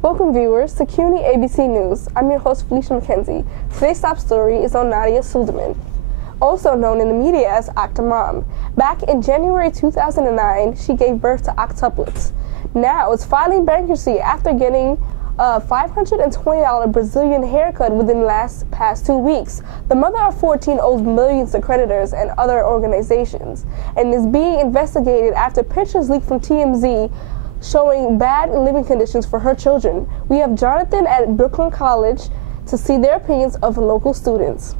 Welcome viewers to CUNY ABC News. I'm your host Felicia McKenzie. Today's top story is on Nadia Sullivan, also known in the media as OctoMom. Back in January 2009, she gave birth to octuplets. Now it's filing bankruptcy after getting a $520 Brazilian haircut within the past 2 weeks. The mother of 14 owes millions to creditors and other organizations and is being investigated after pictures leaked from TMZ showing bad living conditions for her children. We have Jonathan at Brooklyn College to see their opinions of local students.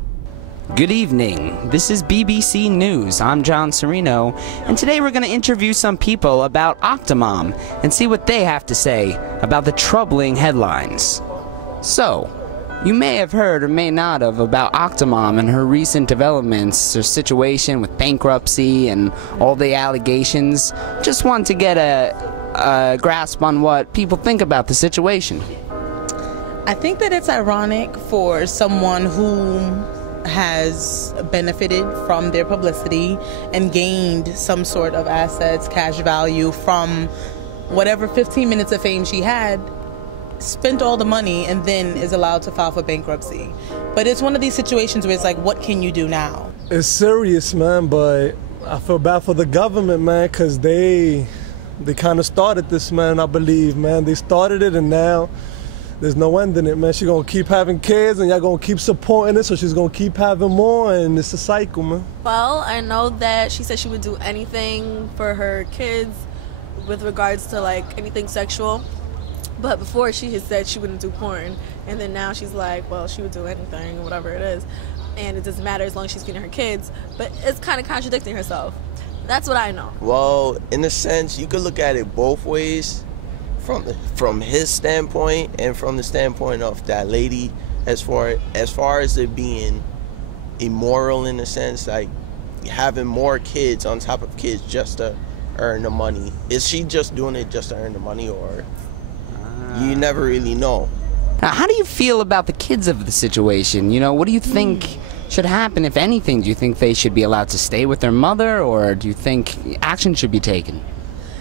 Good evening. This is BBC News. I'm John Serino, and today we're going to interview some people about OctoMom and see what they have to say about the troubling headlines. So, you may have heard or may not have about OctoMom and her recent developments, her situation with bankruptcy and all the allegations. Just want to get a grasp on what people think about the situation. I think that it's ironic for someone who has benefited from their publicity and gained some sort of assets, cash value from whatever 15 minutes of fame she had, spent all the money and then is allowed to file for bankruptcy. But it's one of these situations where it's like, what can you do now? It's serious, man, but I feel bad for the government, man, because they kind of started this, man, I believe, man. They started it and now there's no end in it, man. She's going to keep having kids and y'all going to keep supporting it, so she's going to keep having more, and it's a cycle, man. Well, I know that she said she would do anything for her kids with regards to, like, anything sexual. But before, she had said she wouldn't do porn. And then now she's like, well, she would do anything, whatever it is. And it doesn't matter as long as she's feeding her kids. But it's kind of contradicting herself. That's what I know. Well, in a sense, you could look at it both ways. From his standpoint and from the standpoint of that lady, as far as it being immoral in a sense, like having more kids on top of kids just to earn the money. Is she just doing it just to earn the money, or you never really know? Now, how do you feel about the kids of the situation? You know, what do you think should happen, if anything? Do you think they should be allowed to stay with their mother, or do you think action should be taken?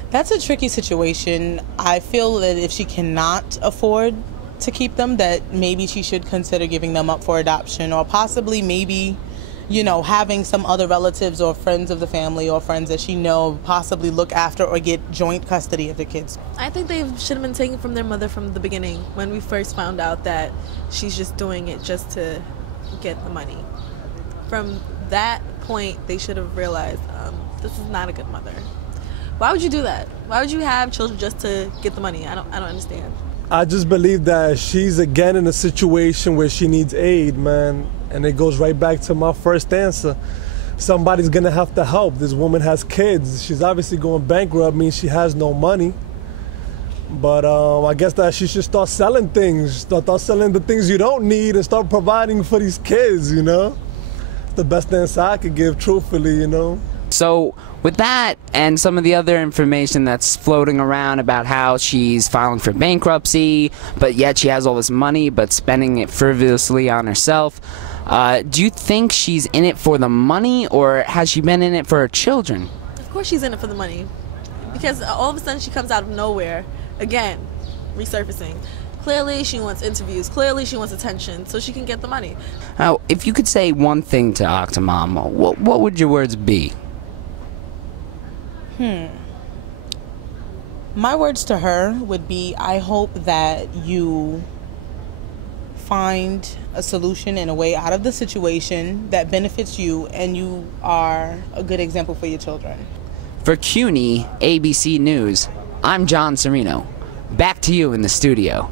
That's a tricky situation. I feel that if she cannot afford to keep them, that maybe she should consider giving them up for adoption, or possibly maybe, you know, having some other relatives or friends of the family or friends that she know possibly look after or get joint custody of the kids. I think they should have been taken from their mother from the beginning, when we first found out that she's just doing it just to get the money. From that point, they should have realized this is not a good mother. Why would you do that? Why would you have children just to get the money? I don't understand. I just believe that she's again in a situation where she needs aid, man. And it goes right back to my first answer. Somebody's gonna have to help. This woman has kids. She's obviously going bankrupt, means she has no money. But I guess that she should start selling things. Start selling the things you don't need and start providing for these kids, you know? It's the best answer I could give, truthfully, you know? So, with that and some of the other information that's floating around about how she's filing for bankruptcy, but yet she has all this money but spending it frivolously on herself, do you think she's in it for the money, or has she been in it for her children? Of course she's in it for the money. Because all of a sudden she comes out of nowhere, again, resurfacing. Clearly she wants interviews, clearly she wants attention, so she can get the money. Now, if you could say one thing to OctoMom, what would your words be? My words to her would be, I hope that you find a solution and a way out of the situation that benefits you, and you are a good example for your children. For CUNY ABC News, I'm John Serino. Back to you in the studio.